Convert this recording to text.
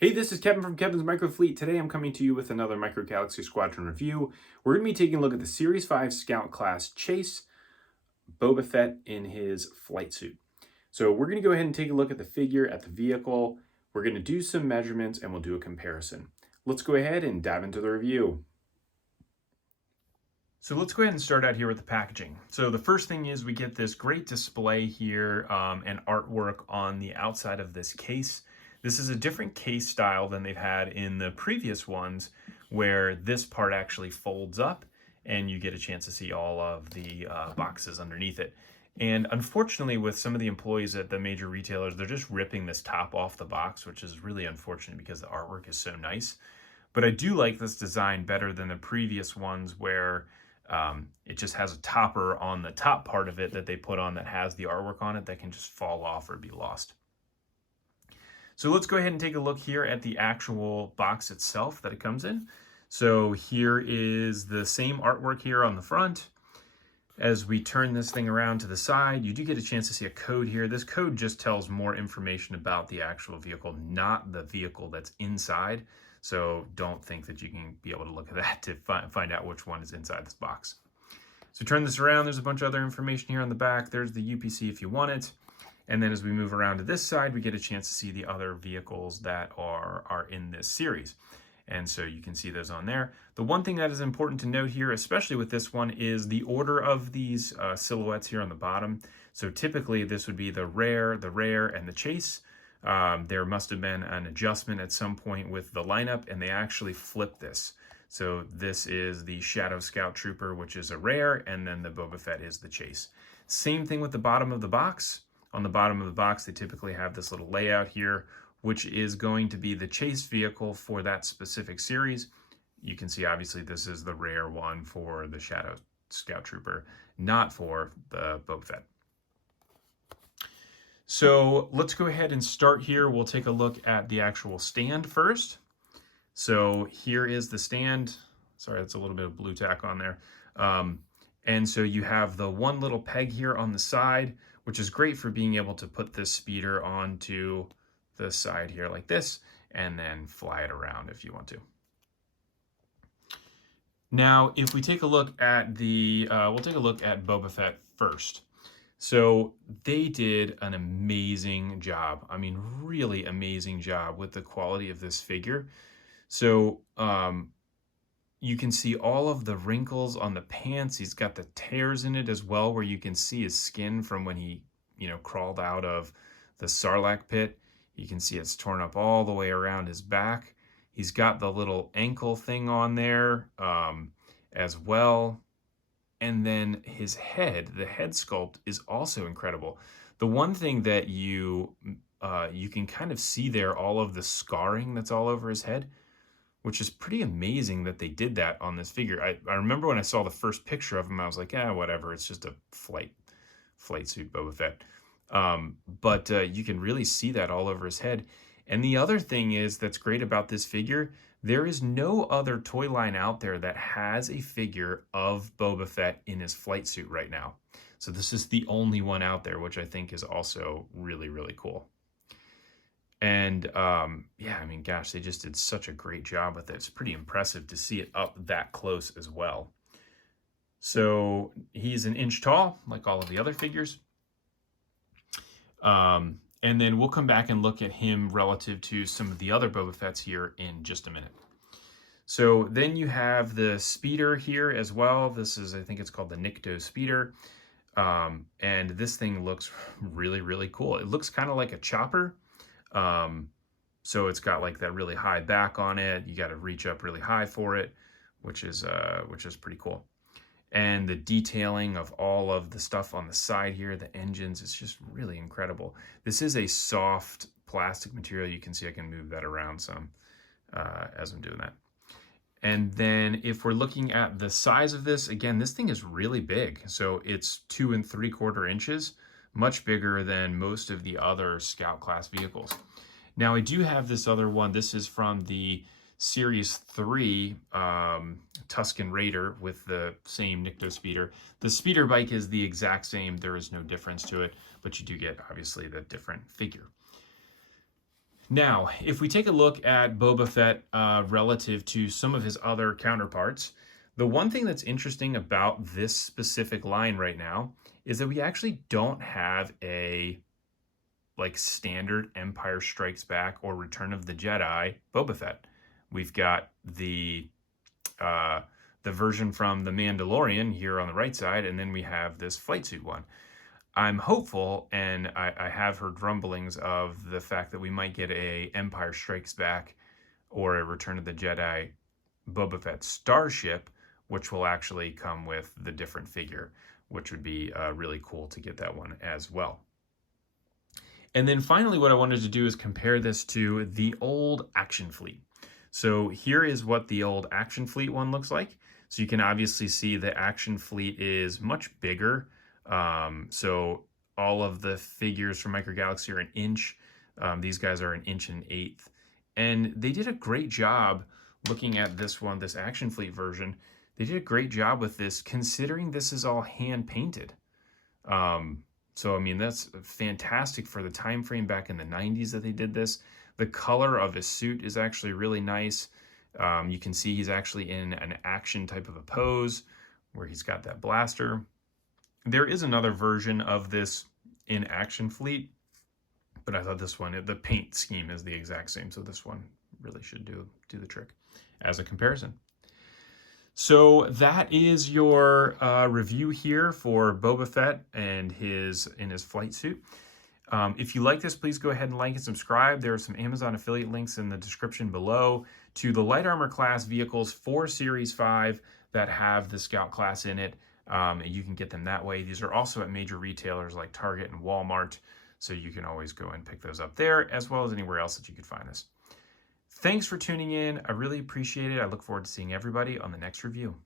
Hey, this is Kevin from Kevin's Micro Fleet. Today I'm coming to you with another Micro Galaxy Squadron review. We're going to be taking a look at the Series 5 Scout Class Chase, Boba Fett in his flight suit. So we're going to go ahead and take a look at the figure, at the vehicle. We're going to do some measurements and we'll do a comparison. Let's go ahead and dive into the review. So let's go ahead and start out here with the packaging. So the first thing is we get this great display here and artwork on the outside of this case. This is a different case style than they've had in the previous ones, where this part actually folds up and you get a chance to see all of the boxes underneath it. And unfortunately, with some of the employees at the major retailers, they're just ripping this top off the box, which is really unfortunate because the artwork is so nice. But I do like this design better than the previous ones where it just has a topper on the top part of it that they put on that has the artwork on it that can just fall off or be lost. So let's go ahead and take a look here at the actual box itself that it comes in. So here is the same artwork here on the front. As we turn this thing around to the side, you do get a chance to see a code here. This code just tells more information about the actual vehicle, not the vehicle that's inside. So don't think that you can be able to look at that to find out which one is inside this box. So turn this around, there's a bunch of other information here on the back. There's the UPC if you want it. And then as we move around to this side, we get a chance to see the other vehicles that are in this series. And so you can see those on there. The one thing that is important to note here, especially with this one, is the order of these silhouettes here on the bottom. So typically this would be the rare, and the chase. There must have been an adjustment at some point with the lineup, and they actually flipped this. So this is the Shadow Scout Trooper, which is a rare, and then the Boba Fett is the chase. Same thing with the bottom of the box. On the bottom of the box, they typically have this little layout here, which is going to be the chase vehicle for that specific series. You can see, obviously, this is the rare one for the Shadow Scout Trooper, not for the Boba Fett. So let's go ahead and start here. We'll take a look at the actual stand first. So here is the stand. Sorry, that's a little bit of blue tack on there. And so you have the one little peg here on the side, which is great for being able to put this speeder onto the side here like this, and then fly it around if you want to. Now, if we take a look at we'll take a look at Boba Fett first. So they did an amazing job. I mean, really amazing job with the quality of this figure. So you can see all of the wrinkles on the pants. He's got the tears in it as well, where you can see his skin from when he, crawled out of the Sarlacc pit. You can see it's torn up all the way around his back. He's got the little ankle thing on there as well. And then his head, the head sculpt is also incredible. The one thing that you can kind of see there, all of the scarring that's all over his head, which is pretty amazing that they did that on this figure. I remember when I saw the first picture of him, I was like, whatever, it's just a flight suit Boba Fett. But you can really see that all over his head. And the other thing is that's great about this figure, there is no other toy line out there that has a figure of Boba Fett in his flight suit right now. So this is the only one out there, which I think is also really, really cool. And yeah, I mean, gosh, they just did such a great job with it. It's pretty impressive to see it up that close as well. So he's an inch tall, like all of the other figures. And then we'll come back and look at him relative to some of the other Boba Fetts here in just a minute. So then you have the speeder here as well. This is, I think it's called the Nikto speeder. And this thing looks really, really cool. It looks kind of like a chopper. So it's got like that really high back on it. You got to reach up really high for it, which is pretty cool. And the detailing of all of the stuff on the side here, the engines, is just really incredible. This is a soft plastic material. You can see I can move that around some as I'm doing that. And then if we're looking at the size of this, again, this thing is really big. So it's 2 3/4 inches, much bigger than most of the other Scout class vehicles. Now I do have this other one. This is from the Series 3 Tusken Raider with the same Nikto speeder. The speeder bike is the exact same. There is no difference to it, but you do get, obviously, the different figure. Now, if we take a look at Boba Fett relative to some of his other counterparts, the one thing that's interesting about this specific line right now is that we actually don't have a like standard Empire Strikes Back or Return of the Jedi Boba Fett. We've got uh, the version from The Mandalorian here on the right side, and then we have this flight suit one. I'm hopeful, and I have heard rumblings of the fact that we might get a Empire Strikes Back or a Return of the Jedi Boba Fett Starship, which will actually come with the different figure, which would be really cool to get that one as well. And then finally, what I wanted to do is compare this to the old Action Fleet. So here is what the old Action Fleet one looks like. So you can obviously see the Action Fleet is much bigger. So all of the figures from Micro Galaxy are an inch. These guys are an inch and an eighth. And they did a great job looking at this one, this Action Fleet version. They did a great job with this, considering this is all hand painted. So, I mean, that's fantastic for the time frame back in the 90s that they did this. The color of his suit is actually really nice. You can see he's actually in an action type of a pose where he's got that blaster. There is another version of this in Action Fleet, but I thought this one, the paint scheme is the exact same. So this one really should do the trick as a comparison. So that is your review here for Boba Fett and his flight suit. If you like this, please go ahead and like and subscribe. There are some Amazon affiliate links in the description below to the light armor class vehicles for Series 5 that have the Scout class in it. And you can get them that way. These are also at major retailers like Target and Walmart, so you can always go and pick those up there, as well as anywhere else that you could find us. Thanks for tuning in. I really appreciate it. I look forward to seeing everybody on the next review.